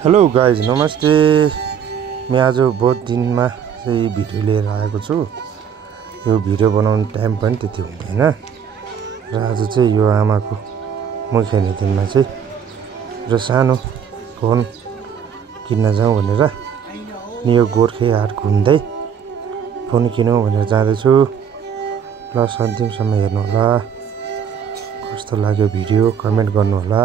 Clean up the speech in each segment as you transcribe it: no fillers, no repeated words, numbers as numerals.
Hello guys नमस्ते। मैं आज बहुत दिनमा चाहिँ भिडियो लिएर आएको छु। यो भिडियो बनाउने टाइम पनि त्यति हुँदैन र आज चाहिँ यो आमाको मुख हेर्ने दिनमा चाहिँ र सानो फोन किन्न जाउँ भनेर नि यो गोर्खे हाट घुम्दै फोन किनौँ भनेर जाँदैछु। ल अन्तिमसम्म हेर्नु होला, कस्तो लाग्यो भिडियो कमेन्ट गर्नु होला।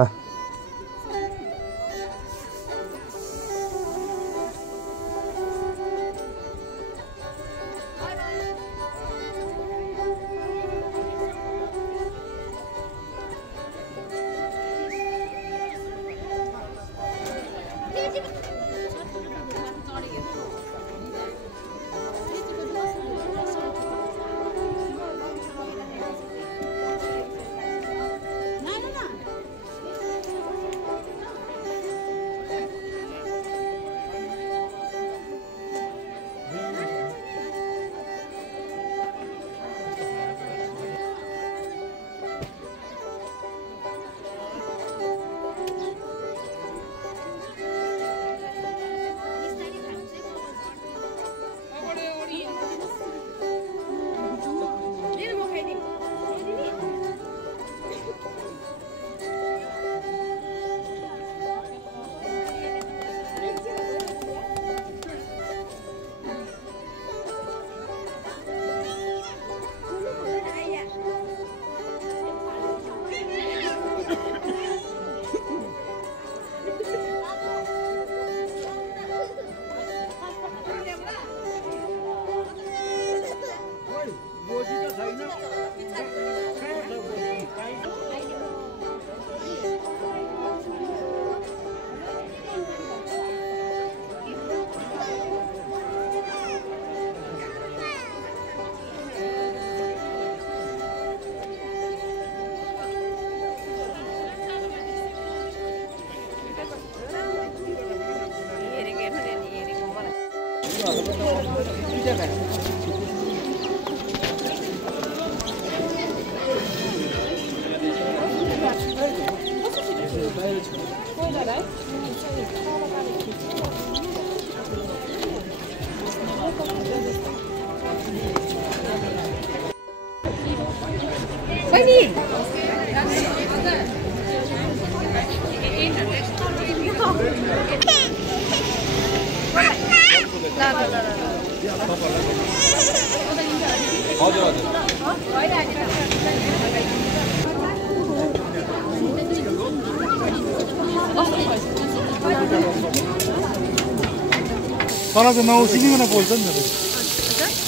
तल चाहिँ नउसिकन पोल्छ नि त,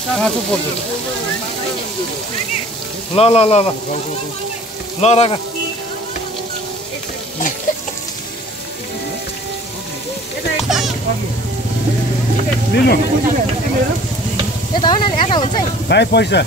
काँचो पोल्छ। ल ल ल ल ल राख लिनु भाइ पैसा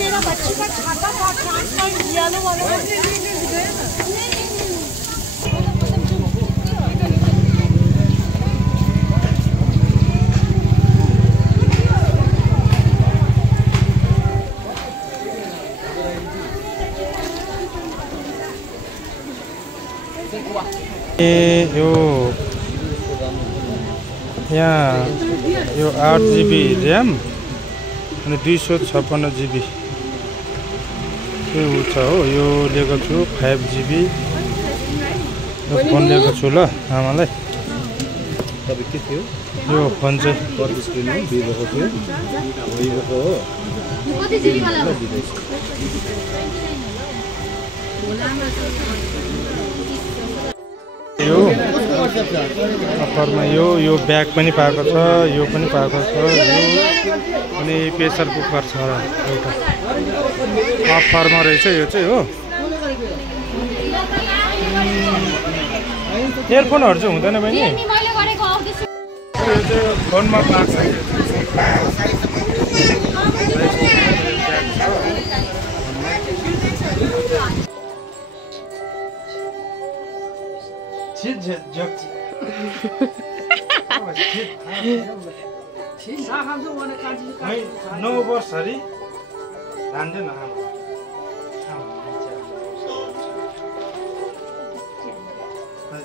मेरा बच्ची का छाता बहुत ट्रांसपेरेंट येलो वाला यहाँ यो 8 GB ऱ्याम अनि 256 GB त्यो छ हो। यो लिएको छु 5 GB यो फोन लिएको छु ल आमालाई। तपाईँ के थियो यो फोन चाहिँ भिभोको थियो, भिभोको हो। यो अफरमा यो ब्याग पनि पाएको छ, यो पनि पाएको छ, यो अनि प्रेसर कुकर छ एउटा अफरमा रहेछ यो चाहिँ हो। इयरफोनहरू चाहिँ हुँदैन बहिनी, यो चाहिँ फोनमा पाएको छ। जक्ची 9 वर्ष हरि जान्दैन आमा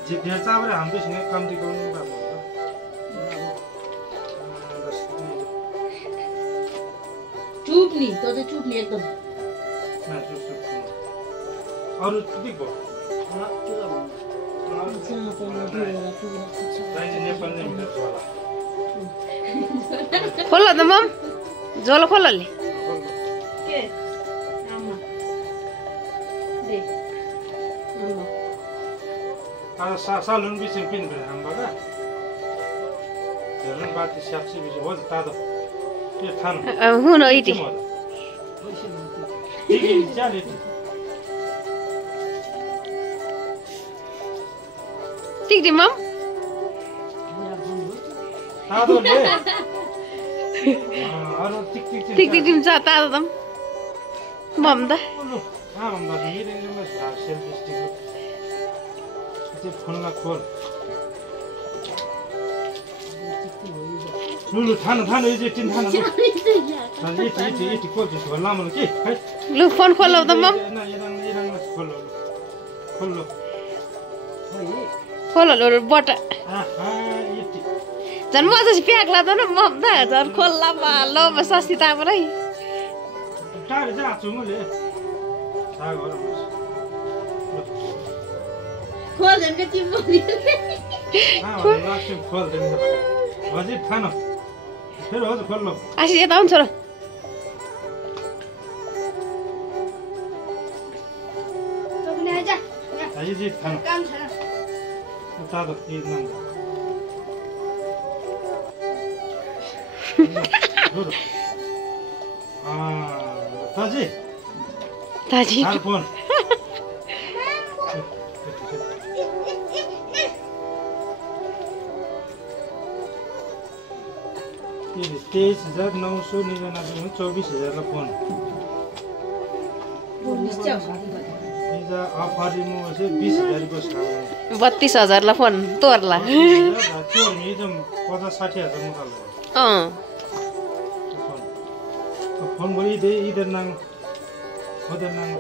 धेर चाबरे हाम्रो सँग कम्ती गर्नु पर्छ चुप्नी तो चुप्नी एकदम अरु के भयो खोल त मम झोल खोल ले के आमा दे आमा सालुन बिच पिन भए हामबागा हेर्नु बाटी स्याप्सी बिच हो तातो के थान हुन इति चाले टिक दि मम तातो ले अरु टिक दिम जा तातो दम मम दा आमा दा हेरेन म सेल्फ स्टिक त्यो फोनला खोल लुलु थान यो चाहिँ थान इति खोल त्यसो लामो के है लु फोन खोल त मम खोल लो बट इति जन म जस प्याक ला न मम दा जन खोल ला लो म सस्ती ता बरै टाढे जा चुङले ता गर खोल देन के तिम्रो खोल देन हजुर थान फेरि हजुर खोल्नु आसी यता आउनु छोरो तपाईले आजा हजुर थान काम छ तातो के नाम ताजी ताजी फोन तेइस 2399 24,000 फोन अफरमा 20,000 को 32,000 ला फोन तोरला 50-60,000 फोन बोली दे इधर नंग उधर नंग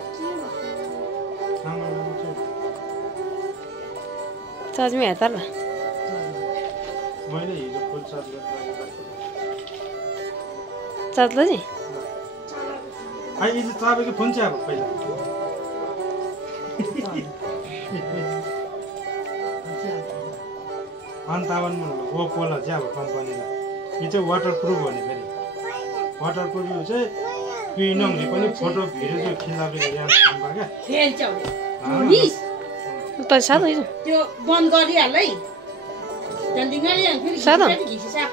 चार्ज में आता ना मैले हिजो फुल चार्ज गरेर चार्ज ल जी आई इज चाबेको फोन चाहिँ अब पहिला 58 मा ओप्पोला चाहिँ अब कम्पनीले यो चाहिँ वाटरप्रुफ भन्ने फेरि वाटरप्रुफ यो चाहिँ क्विनङले पनि फोटो भिडियो चाहिँ खिच्दाखेरि यहाँ छाम्बा क्या खेल्छ त साथै त्यो बन्द गरिहाल है त्यहाँदेखि फेरि सादा घिसिसाप